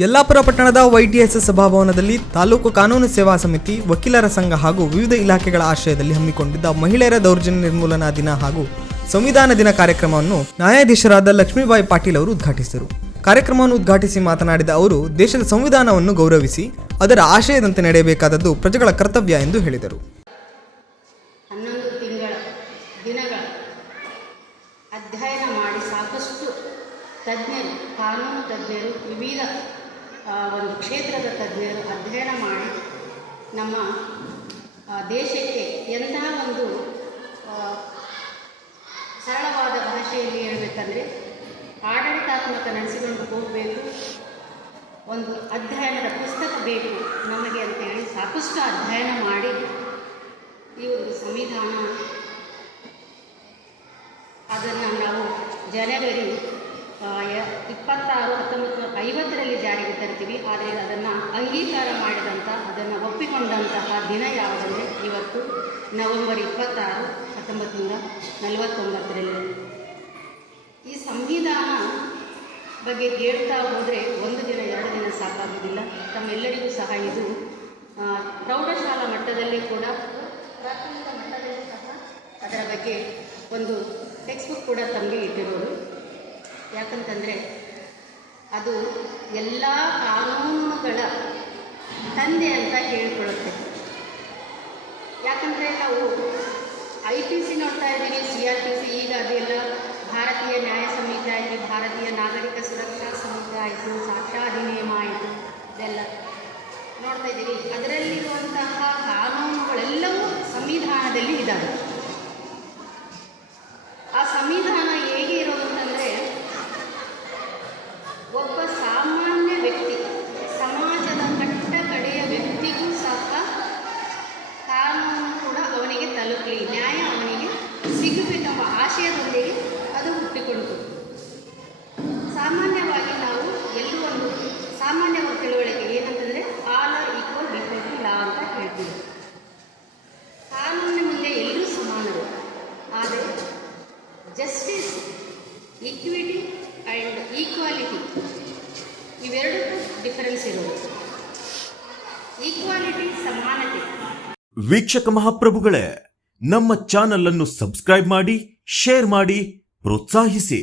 ಯಲ್ಲಾಪುರ ಪಟ್ಟಣದ YTSS ಸಭಾಭವನದಲ್ಲಿ ತಾಲೂಕು ಕಾನೂನು ಸೇವಾ ಸಮಿತಿ, ವಕೀಲರ ಸಂಘ ಹಾಗೂ ವಿವಿಧ ಇಲಾಖೆಗಳ ಆಶ್ರಯದಲ್ಲಿ ಹಮ್ಮಿಕೊಂಡಿದ್ದ ಮಹಿಳೆಯರ ದೌರ್ಜನ್ಯ ನಿರ್ಮೂಲನಾ ದಿನ ಹಾಗೂ ಸಂವಿಧಾನ ದಿನ ಕಾರ್ಯಕ್ರಮವನ್ನು ನ್ಯಾಯಾಧೀಶರಾದ ಲಕ್ಷ್ಮೀಬಾಯಿ ಪಾಟೀಲ್ ಅವರು ಉದ್ಘಾಟಿಸಿದರು. ಕಾರ್ಯಕ್ರಮವನ್ನು ಉದ್ಘಾಟಿಸಿ ಮಾತನಾಡಿದ ಅವರು, ದೇಶದ ಸಂವಿಧಾನವನ್ನು ಗೌರವಿಸಿ ಅದರ ಆಶಯದಂತೆ ನಡೆಯಬೇಕಾದದ್ದು ಪ್ರಜೆಗಳ ಕರ್ತವ್ಯ ಎಂದು ಹೇಳಿದರು. 11 ದಿನಗಳ ಅಧ್ಯಯನ ಮಾಡಿ ಸಾಕಷ್ಟು ತಜ್ಞರು, ಕಾನೂನು ತಜ್ಞರು, ವಿವಿಧ ಒಂದು ಕ್ಷೇತ್ರದ ತಜ್ಞರು ಅಧ್ಯಯನ ಮಾಡಿ ನಮ್ಮ ದೇಶಕ್ಕೆ ಎಂತಹ ಒಂದು ಸರಳವಾದ ಭಾಷೆಯಲ್ಲಿ ಹೇಳಬೇಕಂದ್ರೆ ಆಡಳಿತಾತ್ಮಕ ನಡೆಸಿಕೊಂಡು ಹೋಗಬೇಕು, ಒಂದು ಅಧ್ಯಯನದ ಪುಸ್ತಕ ಬೇಕು ನಮಗೆ ಅಂತೇಳಿ ಸಾಕಷ್ಟು ಅಧ್ಯಯನ ಮಾಡಿ ಈ ಒಂದು ಸಂವಿಧಾನ ಅದನ್ನು ನಾವು ಜನವರಿ 26, 1950ರಲ್ಲಿ ಜಾರಿಗೆ ತರ್ತೀವಿ. ಆದರೆ ಅದನ್ನು ಅಂಗೀಕಾರ ಮಾಡಿದಂಥ, ಅದನ್ನು ಒಪ್ಪಿಕೊಂಡಂತಹ ದಿನ ಯಾವುದಂದರೆ ಇವತ್ತು ನವೆಂಬರ್ 26, 1949ರಲ್ಲಿ. ಈ ಸಂವಿಧಾನ ಬಗ್ಗೆ ಹೇಳ್ತಾ ಹೋದರೆ 1 ದಿನ 2 ದಿನ ಸಾಕಾಗುವುದಿಲ್ಲ. ತಮ್ಮೆಲ್ಲರಿಗೂ ಸಹ ಇದು ಪ್ರೌಢಶಾಲಾ ಮಟ್ಟದಲ್ಲಿ ಕೂಡ, ಪ್ರಾಥಮಿಕ ಮಟ್ಟದಲ್ಲಿ ಸಹ ಅದರ ಬಗ್ಗೆ ಒಂದು ಟೆಕ್ಸ್ಟ್ ಬುಕ್ ಕೂಡ ತಮಗೆ ಇಟ್ಟಿರೋದು. ಯಾಕಂತಂದರೆ ಅದು ಎಲ್ಲ ಕಾನೂನುಗಳ ತಂದೆ ಅಂತ ಹೇಳಿಕೊಳ್ಳುತ್ತೆ. ಯಾಕಂದರೆ ನಾವು IPC ನೋಡ್ತಾ ಇದ್ದೀವಿ, CRPC, ಈಗ ಅದೆಲ್ಲ ಭಾರತೀಯ ನ್ಯಾಯ ಸಂಹಿತೆ ಆಯಿತು, ಭಾರತೀಯ ನಾಗರಿಕ ಸುರಕ್ಷಾ ಸಂಹಿತೆ ಆಯಿತು, ಸಾಕ್ಷ್ಯ ಅಧಿನಿಯಮ ಆಯಿತು, ಇದೆಲ್ಲ ನೋಡ್ತಾ ಇದ್ದೀವಿ. ಅದರಲ್ಲಿರುವಂತಹ ಕಾನೂನುಗಳೆಲ್ಲವೂ ಸಂವಿಧಾನದಲ್ಲಿ ಇದ್ದಾವೆ. ಆ ಸಂವಿಧಾನ ಹೇಗೆ ಇರೋದು ಅಂತಂದರೆ, ಒಬ್ಬ ಸಾಮಾನ್ಯ ವ್ಯಕ್ತಿ, ಸಮಾಜದ ಕಟ್ಟ ಕಡೆಯ ವ್ಯಕ್ತಿಗೂ ಸಹ ಕಾನೂನು ಕೂಡ ಅವನಿಗೆ ತಲುಪಲಿ, ನ್ಯಾಯ ಅವನಿಗೆ ಸಿಗಬೇಕೆಂಬ ಆಶಯದೊಂದಿಗೆ ಅದು ಹುಟ್ಟಿಕೊಂಡಿತು. ಸಾಮಾನ್ಯವಾಗಿ ನಾವು ಎಲ್ಲೂ ಒಂದು ಸಾಮಾನ್ಯ ತಿಳುವಳಿಕೆ ಏನಂತಂದರೆ all are equal before the law ಅಂತ ಹೇಳ್ತೀವಿ. ಕಾನೂನಿನ ಮುಂದೆ ಎಲ್ಲರೂ ಸಮಾನರು. ಆದರೆ ಜಸ್ಟಿಸ್, ಈಕ್ವಿಟಿ ಆ್ಯಂಡ್ ಈಕ್ವಾಲಿಟಿ ಇವೆರಡಕ್ಕೂ ಡಿಫರೆನ್ಸ್ ಇರೋದು. ಈಕ್ವಾಲಿಟಿ ಸಮಾನತೆ. ವೀಕ್ಷಕ ಮಹಾಪ್ರಭುಗಳೇ, ನಮ್ಮ ಚಾನಲ್ ಅನ್ನು ಸಬ್ಸ್ಕ್ರೈಬ್ ಮಾಡಿ, ಶೇರ್ ಮಾಡಿ, ಪ್ರೋತ್ಸಾಹಿಸಿ.